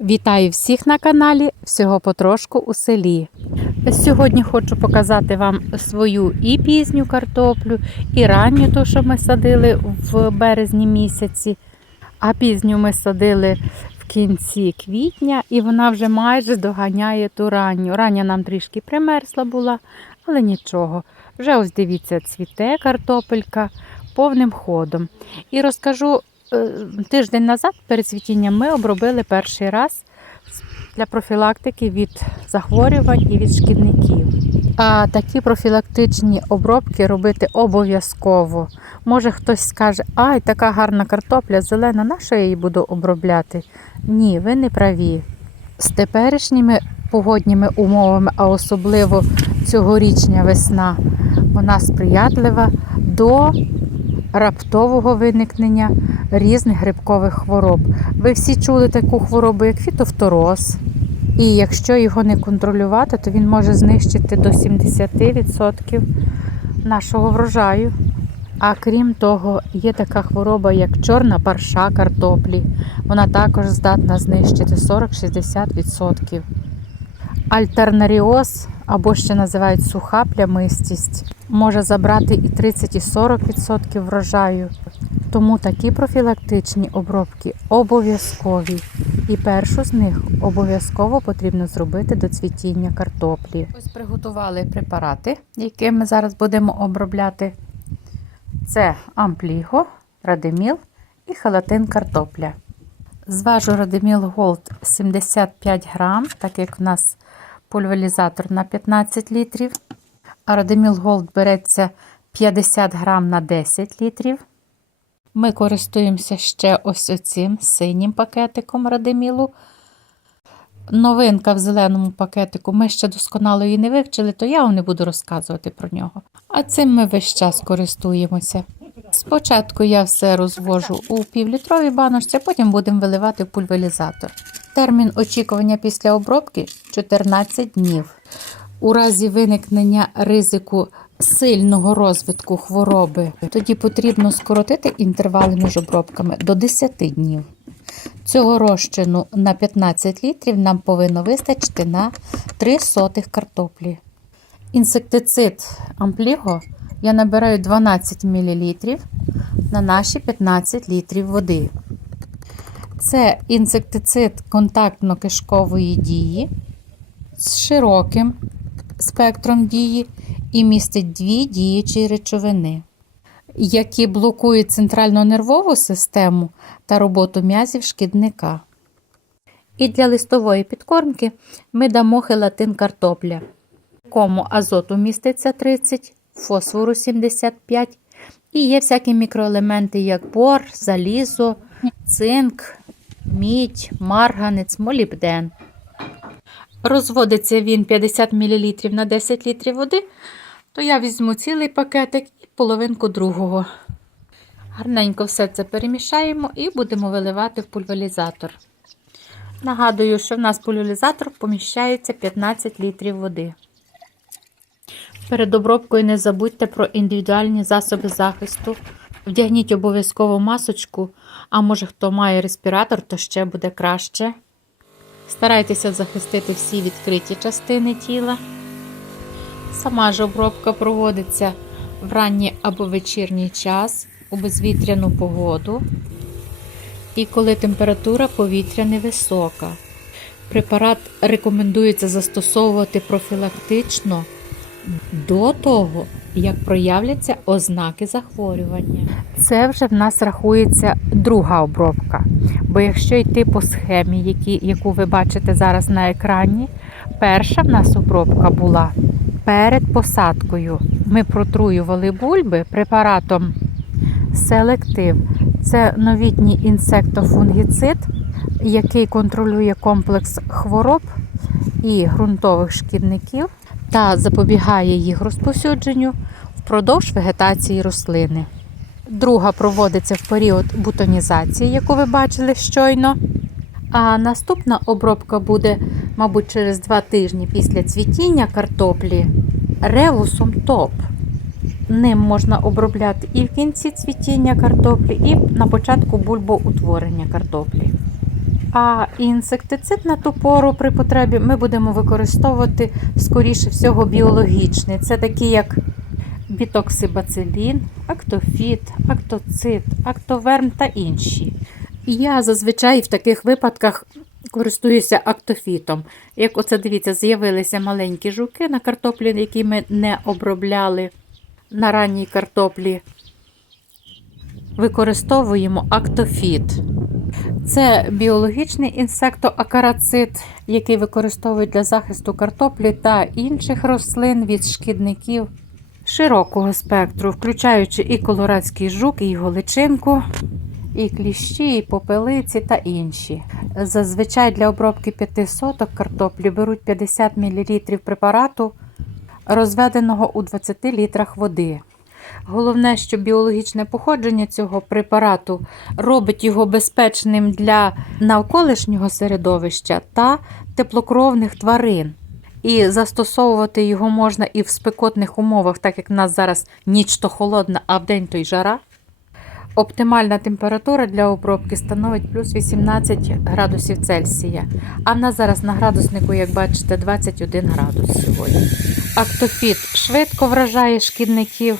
Вітаю всіх на каналі Всього потрошку у селі. Сьогодні хочу показати вам свою і пізню картоплю, і ранню, ту, що ми садили в березні місяці. А пізню ми садили в кінці квітня, і вона вже майже доганяє ту ранню. Рання нам трішки примерзла була, але нічого. Вже ось дивіться, цвіте картопелька повним ходом. І розкажу тиждень назад перед цвітінням ми обробили перший раз для профілактики від захворювань і від шкідників. А такі профілактичні обробки робити обов'язково. Може хтось скаже, ай, така гарна картопля, зелена, на що я її буду обробляти? Ні, ви не праві. З теперішніми погодніми умовами, а особливо цьогорічня весна, вона сприятлива до раптового виникнення різних грибкових хвороб. Ви всі чули таку хворобу, як фітофтороз. І якщо його не контролювати, то він може знищити до 70% нашого врожаю. А крім того, є така хвороба, як чорна парша картоплі. Вона також здатна знищити 40-60%. Альтернаріоз, або ще називають суха плямистість, може забрати і 30 і 40% врожаю. Тому такі профілактичні обробки обов'язкові. І першу з них обов'язково потрібно зробити до цвітіння картоплі. Ось приготували препарати, які ми зараз будемо обробляти. Це ампліго, радиміл і халатин картопля. Зважу радиміл Голд 75 грам, так як в нас пульверізатор на 15 літрів. А радиміл Голд береться 50 грам на 10 літрів. Ми користуємося ще ось оцим синім пакетиком радимілу. Новинка в зеленому пакетику. Ми ще досконало її не вивчили, то я вам не буду розказувати про нього. А цим ми весь час користуємося. Спочатку я все розвожу у півлітровій баночці, а потім будемо виливати в пульверізатор. Термін очікування після обробки 14 днів. У разі виникнення ризику сильного розвитку хвороби, тоді потрібно скоротити інтервали між обробками до 10 днів. Цього розчину на 15 літрів нам повинно вистачити на 3 сотих картоплі. Інсектицид ампліго я набираю 12 мл на наші 15 літрів води. Це інсектицид контактно-кишкової дії з широким спектром дії і містить дві діючі речовини, які блокують центральну нервову систему та роботу м'язів шкідника. І для листової підкормки ми дамо хелатин картопля, в якому азоту міститься 30, фосфору 75 і є всякі мікроелементи, як бор, залізо, цинк, мідь, марганець, молібден. Розводиться він 50 мл на 10 літрів води, то я візьму цілий пакетик і половинку другого. Гарненько все це перемішаємо і будемо виливати в пульверізатор. Нагадую, що в нас пульверізатор поміщається 15 літрів води. Перед обробкою не забудьте про індивідуальні засоби захисту. Вдягніть обов'язково масочку, а може хто має респіратор, то ще буде краще. Старайтеся захистити всі відкриті частини тіла. Сама ж обробка проводиться в ранній або вечірній час у безвітряну погоду і коли температура повітря невисока. Препарат рекомендується застосовувати профілактично до того, як проявляться ознаки захворювання. Це вже в нас рахується друга обробка. Бо якщо йти по схемі, які, яку ви бачите зараз на екрані, перша в нас обробка була перед посадкою. Ми протруювали бульби препаратом селектив. Це новітній інсектофунгіцид, який контролює комплекс хвороб і ґрунтових шкідників та запобігає їх розповсюдженню впродовж вегетації рослини. Друга проводиться в період бутонізації, яку ви бачили щойно. А наступна обробка буде, мабуть, через два тижні після цвітіння картоплі ревусом топ. Ним можна обробляти і в кінці цвітіння картоплі, і на початку бульбоутворення картоплі. А інсектицид на ту пору при потребі ми будемо використовувати скоріше всього біологічний. Це такі як бітоксибацилін, актофіт, актоцит, актоверм та інші. Я зазвичай в таких випадках користуюся актофітом. Як оце дивіться, з'явилися маленькі жуки на картоплі, які ми не обробляли на ранній картоплі. Використовуємо актофіт. Це біологічний інсектоакарацит, який використовують для захисту картоплі та інших рослин від шкідників широкого спектру, включаючи і колорадський жук, і його личинку, і кліщі, і попелиці та інші. Зазвичай для обробки 5 соток картоплі беруть 50 мл препарату, розведеного у 20 літрах води. Головне, що біологічне походження цього препарату робить його безпечним для навколишнього середовища та теплокровних тварин. І застосовувати його можна і в спекотних умовах, так як в нас зараз ніч то холодна, а вдень то й жара. Оптимальна температура для обробки становить плюс 18 градусів Цельсія. А в нас зараз на градуснику, як бачите, 21 градус сьогодні. Актофіт швидко вражає шкідників,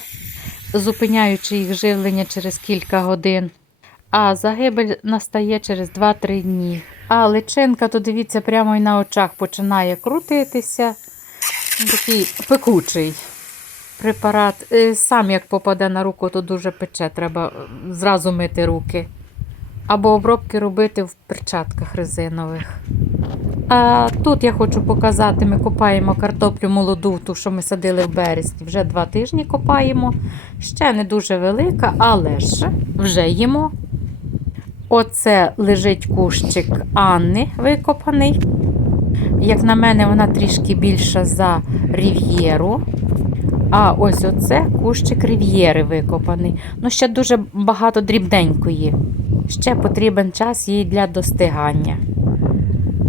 зупиняючи їх живлення через кілька годин. А загибель настає через 2-3 дні. А личинка, то дивіться, прямо й на очах починає крутитися. Такий пекучий препарат. Е, Сам як попаде на руку, то дуже пече, треба е, зразу мити руки. Або обробки робити в перчатках резинових. А тут я хочу показати: ми копаємо картоплю молоду, ту, що ми садили в березні. Вже два тижні копаємо. Ще не дуже велика, але ж вже їмо. Оце лежить кущик Анни викопаний. Як на мене, вона трішки більша за рів'єру. А ось оце кущик рів'єри викопаний. Ну, ще дуже багато дрібненької. Ще потрібен час їй для достигання.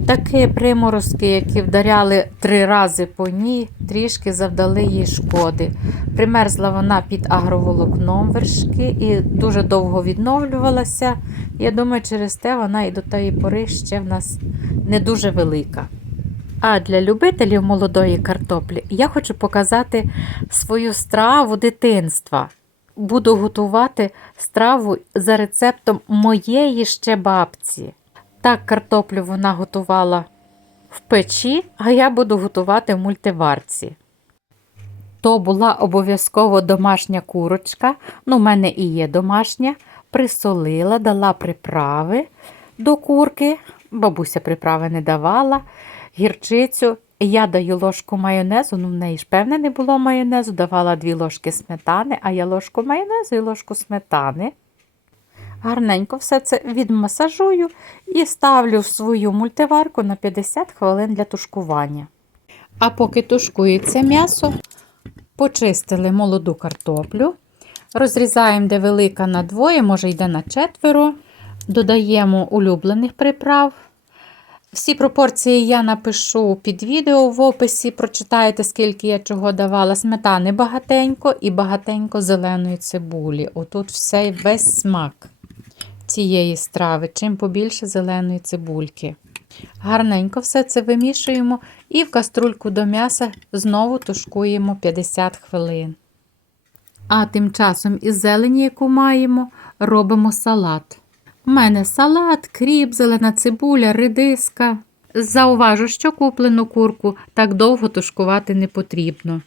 Такі приморозки, які вдаряли три рази по ній, трішки завдали їй шкоди. Примерзла вона під агроволокном вершки і дуже довго відновлювалася. Я думаю, через те вона і до тої пори ще в нас не дуже велика. А для любителів молодої картоплі я хочу показати свою страву дитинства. Буду готувати страву за рецептом моєї ще бабці. Так, картоплю вона готувала в печі, а я буду готувати в мультиварці. То була обов'язково домашня курочка, ну, в мене і є домашня, присолила, дала приправи до курки. Бабуся приправи не давала, гірчицю. Я даю ложку майонезу, ну в неї ж певне не було майонезу, давала дві ложки сметани, а я ложку майонезу і ложку сметани. Гарненько все це відмасажую і ставлю свою мультиварку на 50 хвилин для тушкування. А поки тушкується м'ясо, почистили молоду картоплю, розрізаємо, де велика на двоє, може йде на четверо, додаємо улюблених приправ. Всі пропорції я напишу під відео в описі, прочитаєте, скільки я чого давала. Сметани багатенько і багатенько зеленої цибулі. Отут все весь смак цієї страви, чим побільше зеленої цибульки. Гарненько все це вимішуємо і в каструльку до м'яса знову тушкуємо 50 хвилин. А тим часом із зелені, яку маємо, робимо салат. У мене салат, кріп, зелена цибуля, редиска. Зауважу, що куплену курку так довго тушкувати не потрібно.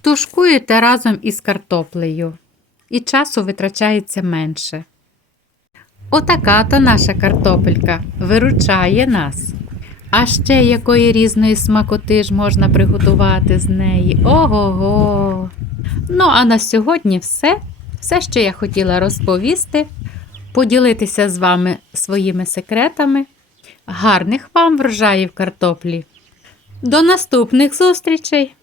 Тушкуєте разом із картоплею, і часу витрачається менше. Отака то наша картопелька виручає нас. А ще якої різної смакоти ж можна приготувати з неї. Ого-го! Ну, а на сьогодні все. Все, що я хотіла розповісти, поділитися з вами своїми секретами. Гарних вам врожаїв картоплі. До наступних зустрічей!